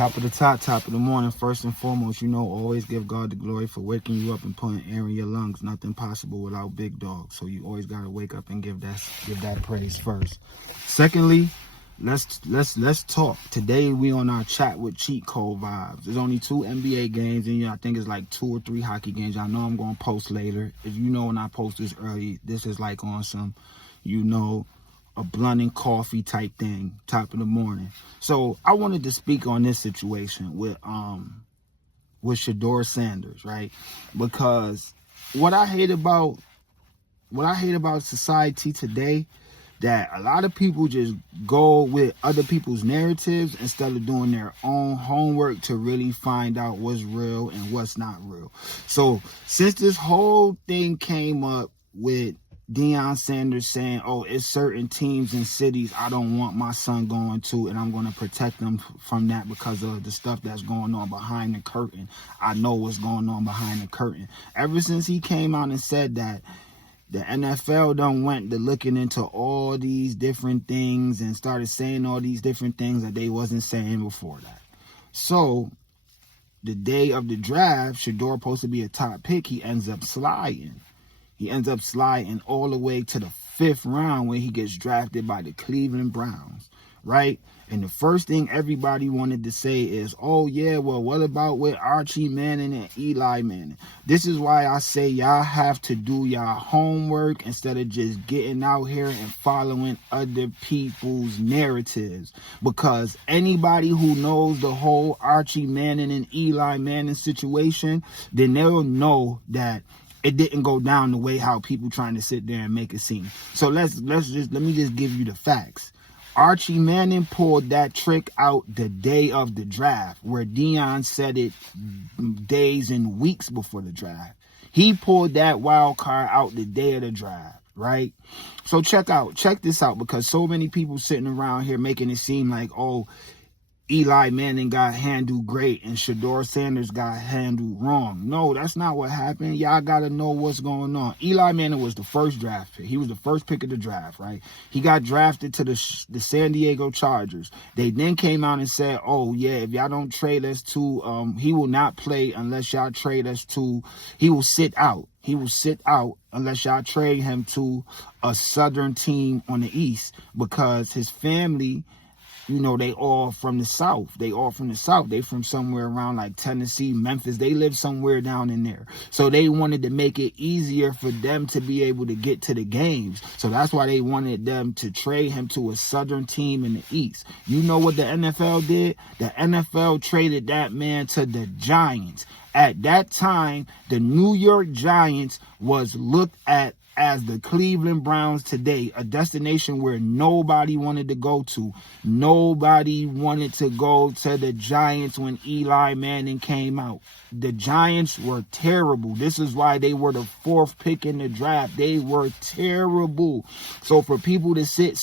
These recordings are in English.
Top of the top of the morning. First and foremost, always give God the glory for waking you up and putting air in your lungs. Nothing possible without big dog. So you always gotta wake up and give that praise first. Secondly, let's talk. Today we on our chat with cheat code vibes. There's only 2 NBA games, and I think it's like 2 or 3 hockey games. I know I'm gonna post later. If when I post this early, this is like on some, a blunt and coffee type thing, top of the morning. So I wanted to speak on this situation with Shedeur Sanders, right? Because what I hate about society today, that a lot of people just go with other people's narratives instead of doing their own homework to really find out what's real and what's not real. So since this whole thing came up with Deion Sanders saying, it's certain teams and cities I don't want my son going to, and I'm going to protect them from that because of the stuff that's going on behind the curtain. I know what's going on behind the curtain. Ever since he came out and said that, the NFL done went to looking into all these different things and started saying all these different things that they wasn't saying before that. So the day of the draft, Shedeur supposed to be a top pick. He ends up sliding. He ends up sliding all the way to the 5th round when he gets drafted by the Cleveland Browns, right? And the first thing everybody wanted to say is, what about with Archie Manning and Eli Manning? This is why I say y'all have to do y'all homework instead of just getting out here and following other people's narratives. Because anybody who knows the whole Archie Manning and Eli Manning situation, then they'll know that it didn't go down the way how people trying to sit there and make it seem. So let me just give you the facts. Archie Manning pulled that trick out the day of the draft, where Deion said it days and weeks before the draft. He pulled that wild card out the day of the draft, right? So check this out, because so many people sitting around here making it seem like, Eli Manning got handled great and Shedeur Sanders got handled wrong. No, that's not what happened. Y'all got to know what's going on. Eli Manning was the first draft pick. He was the first pick of the draft, right? He got drafted to the San Diego Chargers. They then came out and said, if y'all don't trade us to, he will not play unless y'all trade us to, he will sit out. He will sit out unless y'all trade him to a southern team on the East, because his family, they all from the South. They from somewhere around like Tennessee, Memphis. They live somewhere down in there. So they wanted to make it easier for them to be able to get to the games. So that's why they wanted them to trade him to a southern team in the East. You know what the NFL did? The NFL traded that man to the Giants. At that time, the New York Giants was looked at as the Cleveland Browns today, a destination where nobody wanted to go to. Nobody wanted to go to the Giants when Eli Manning came out. The Giants were terrible. This is why they were the 4th pick in the draft. They were terrible. So for people to sit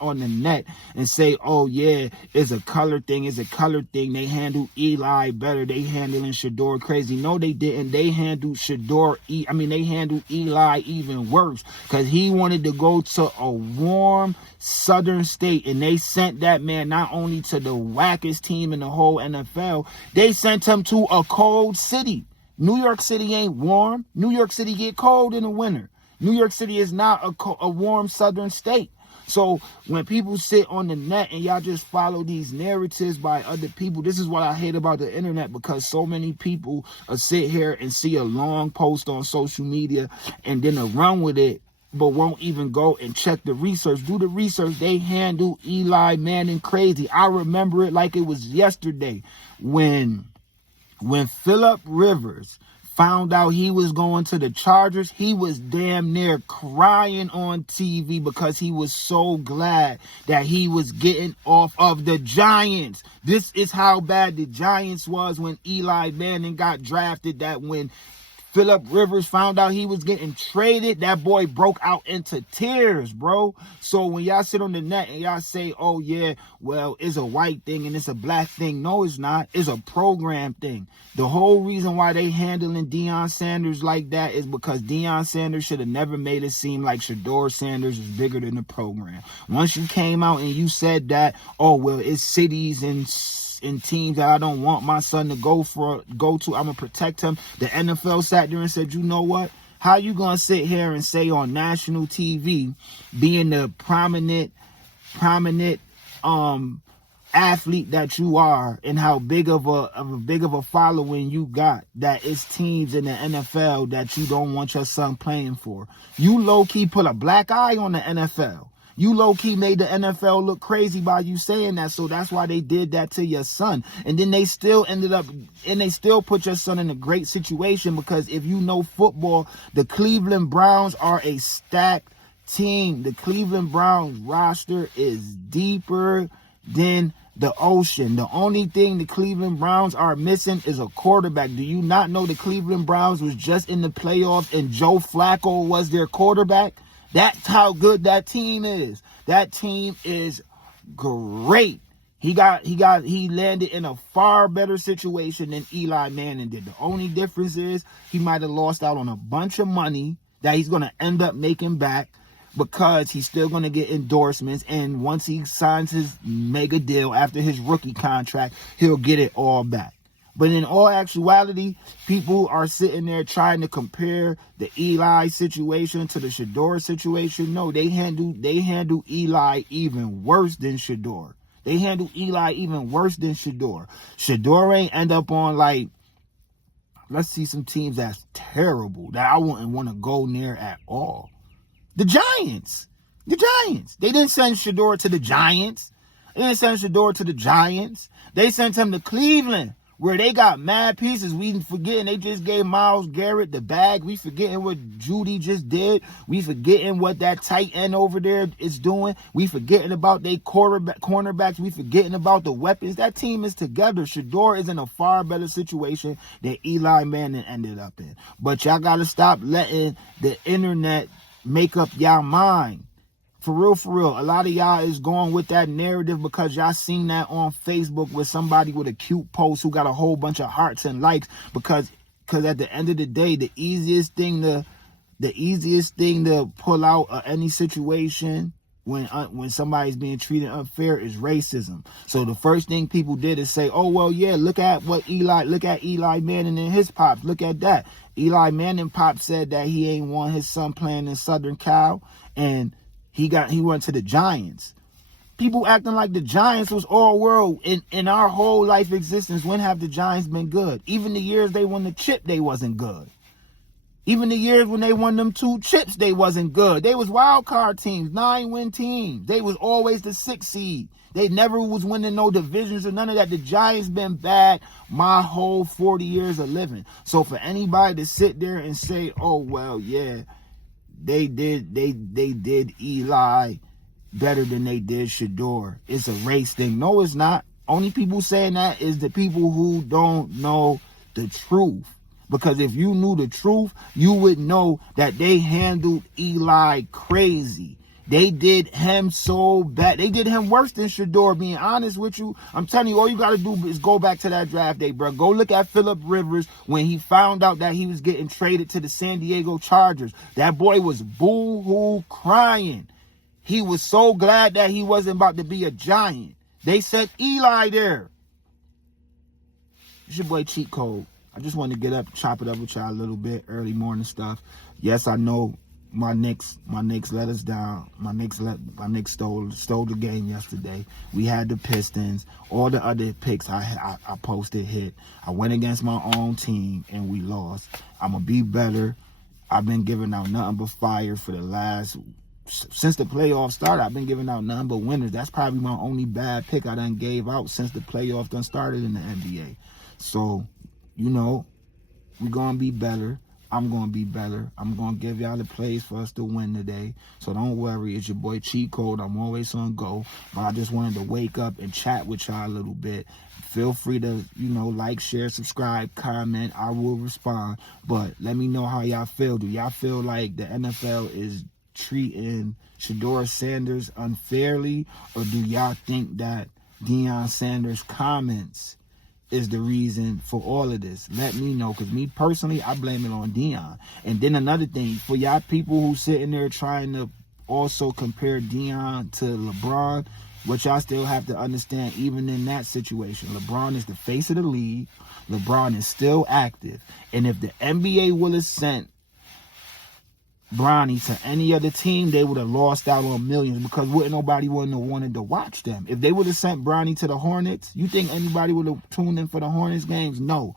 on the net and say, it's a color thing, they handled Eli better, they handling Shedeur crazy. No, they didn't. They handled they handled Eli even worse, because he wanted to go to a warm southern state, and they sent that man not only to the wackest team in the whole NFL, they sent him to a cold city. New York City ain't warm. New York City get cold in the winter. New York City is not a warm southern state. So when people sit on the net and y'all just follow these narratives by other people, this is what I hate about the internet, because so many people sit here and see a long post on social media and then run with it, but won't even go and check the research. Do the research. They handle Eli Manning crazy. I remember it like it was yesterday when Phillip Rivers found out he was going to the Chargers. He was damn near crying on TV because he was so glad that he was getting off of the Giants. This is how bad the Giants was when Eli Manning got drafted, that when Phillip Rivers found out he was getting traded, that boy broke out into tears, bro. So when y'all sit on the net and y'all say, it's a white thing and it's a black thing. No, it's not. It's a program thing. The whole reason why they handling Deion Sanders like that is because Deion Sanders should have never made it seem like Shedeur Sanders is bigger than the program. Once you came out and you said that, it's cities and in teams that I don't want my son to go to. I'm going to protect him. The NFL sat there and said, you know what? How you going to sit here and say on national TV, being the prominent athlete that you are, and how big of a following you got, that it's teams in the NFL that you don't want your son playing for? You low-key put a black eye on the NFL. You low-key made the NFL look crazy by you saying that, so that's why they did that to your son. And then they still put your son in a great situation, because if you know football, the Cleveland Browns are a stacked team. The Cleveland Browns roster is deeper than the ocean. The only thing the Cleveland Browns are missing is a quarterback. Do you not know the Cleveland Browns was just in the playoffs and Joe Flacco was their quarterback? That's how good that team is. That team is great. He landed in a far better situation than Eli Manning did. The only difference is he might have lost out on a bunch of money that he's going to end up making back, because he's still going to get endorsements. And once he signs his mega deal after his rookie contract, he'll get it all back. But in all actuality, people are sitting there trying to compare the Eli situation to the Shedeur situation. No, they handle Eli even worse than Shedeur. They handle Eli even worse than Shedeur. Shedeur ain't end up on, like, let's see some teams that's terrible that I wouldn't want to go near at all. The Giants. The Giants. They didn't send Shedeur to the Giants. They didn't send Shedeur to the Giants. They sent him to Cleveland, where they got mad pieces. We forgetting they just gave Myles Garrett the bag. We forgetting what Judy just did. We forgetting what that tight end over there is doing. We forgetting about their cornerbacks. We forgetting about the weapons. That team is together. Shedeur is in a far better situation than Eli Manning ended up in. But y'all got to stop letting the internet make up y'all mind. For real, a lot of y'all is going with that narrative because y'all seen that on Facebook with somebody with a cute post who got a whole bunch of hearts and likes, because at the end of the day, the easiest thing to pull out of any situation when somebody's being treated unfair is racism. So the first thing people did is say, oh, well, yeah, look at Eli Manning and his pops. Look at that. Eli Manning pop said that he ain't want his son playing in Southern Cal, and he went to the Giants. People acting like the Giants was all world. In our whole life existence, when have the Giants been good? Even the years they won the chip, they wasn't good. Even the years when they won them 2 chips, they wasn't good. They was wild card teams, 9-win teams. They was always the 6th seed. They never was winning no divisions or none of that. The Giants been bad my whole 40 years of living. So for anybody to sit there and say, oh, well, yeah, they did Eli better than they did Shedeur, it's a race thing. No, it's not. Only people saying that is the people who don't know the truth. Because if you knew the truth, you would know that they handled Eli crazy. They did him so bad. They did him worse than Shedeur, being honest with you. I'm telling you, all you got to do is go back to that draft day, bro. Go look at Phillip Rivers when he found out that he was getting traded to the San Diego Chargers. That boy was boo-hoo crying. He was so glad that he wasn't about to be a Giant. They sent Eli there. It's your boy Cheat Code. I just wanted to get up, chop it up with y'all a little bit, early morning stuff. Yes, I know my Knicks let us down. My Knicks stole the game yesterday. We had the Pistons. All the other picks I posted hit. I went against my own team and we lost. I'm gonna be better. I've been giving out nothing but fire for the last, since the playoffs started. I've been giving out nothing but winners. That's probably my only bad pick I done gave out since the playoffs done started in the NBA. So, you know, we're going to be better. I'm going to be better. I'm going to give y'all the plays for us to win today. So don't worry. It's your boy Cheat Code. I'm always on go. But I just wanted to wake up and chat with y'all a little bit. Feel free to, like, share, subscribe, comment. I will respond. But let me know how y'all feel. Do y'all feel like the NFL is treating Shedeur Sanders unfairly? Or do y'all think that Deion Sanders' comments is the reason for all of this? Let me know, because me personally, I blame it on Deion. And then another thing, for y'all people who sitting there trying to also compare Deion to LeBron, What y'all still have to understand, even in that situation, LeBron is the face of the league. LeBron is still active. And if the NBA would have sent Bronny to any other team, they would have lost out on millions, because wouldn't nobody wouldn't have wanted to watch them. If they would have sent Bronny to the Hornets, you think anybody would have tuned in for the Hornets games? No.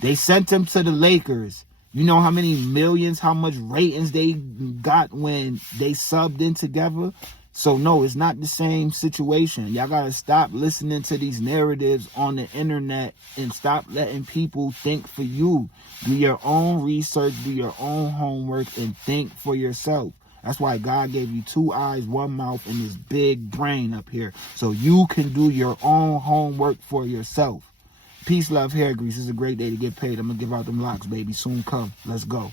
They sent him to the Lakers. You know how many millions, how much ratings they got when they subbed in together? So no, it's not the same situation. Y'all gotta stop listening to these narratives on the internet and stop letting people think for you. Do your own research, do your own homework, and think for yourself. That's why God gave you 2 eyes, 1 mouth, and this big brain up here, so you can do your own homework for yourself. Peace, love, hair grease. It's a great day to get paid. I'm gonna give out them locks, baby. Soon come. Let's go.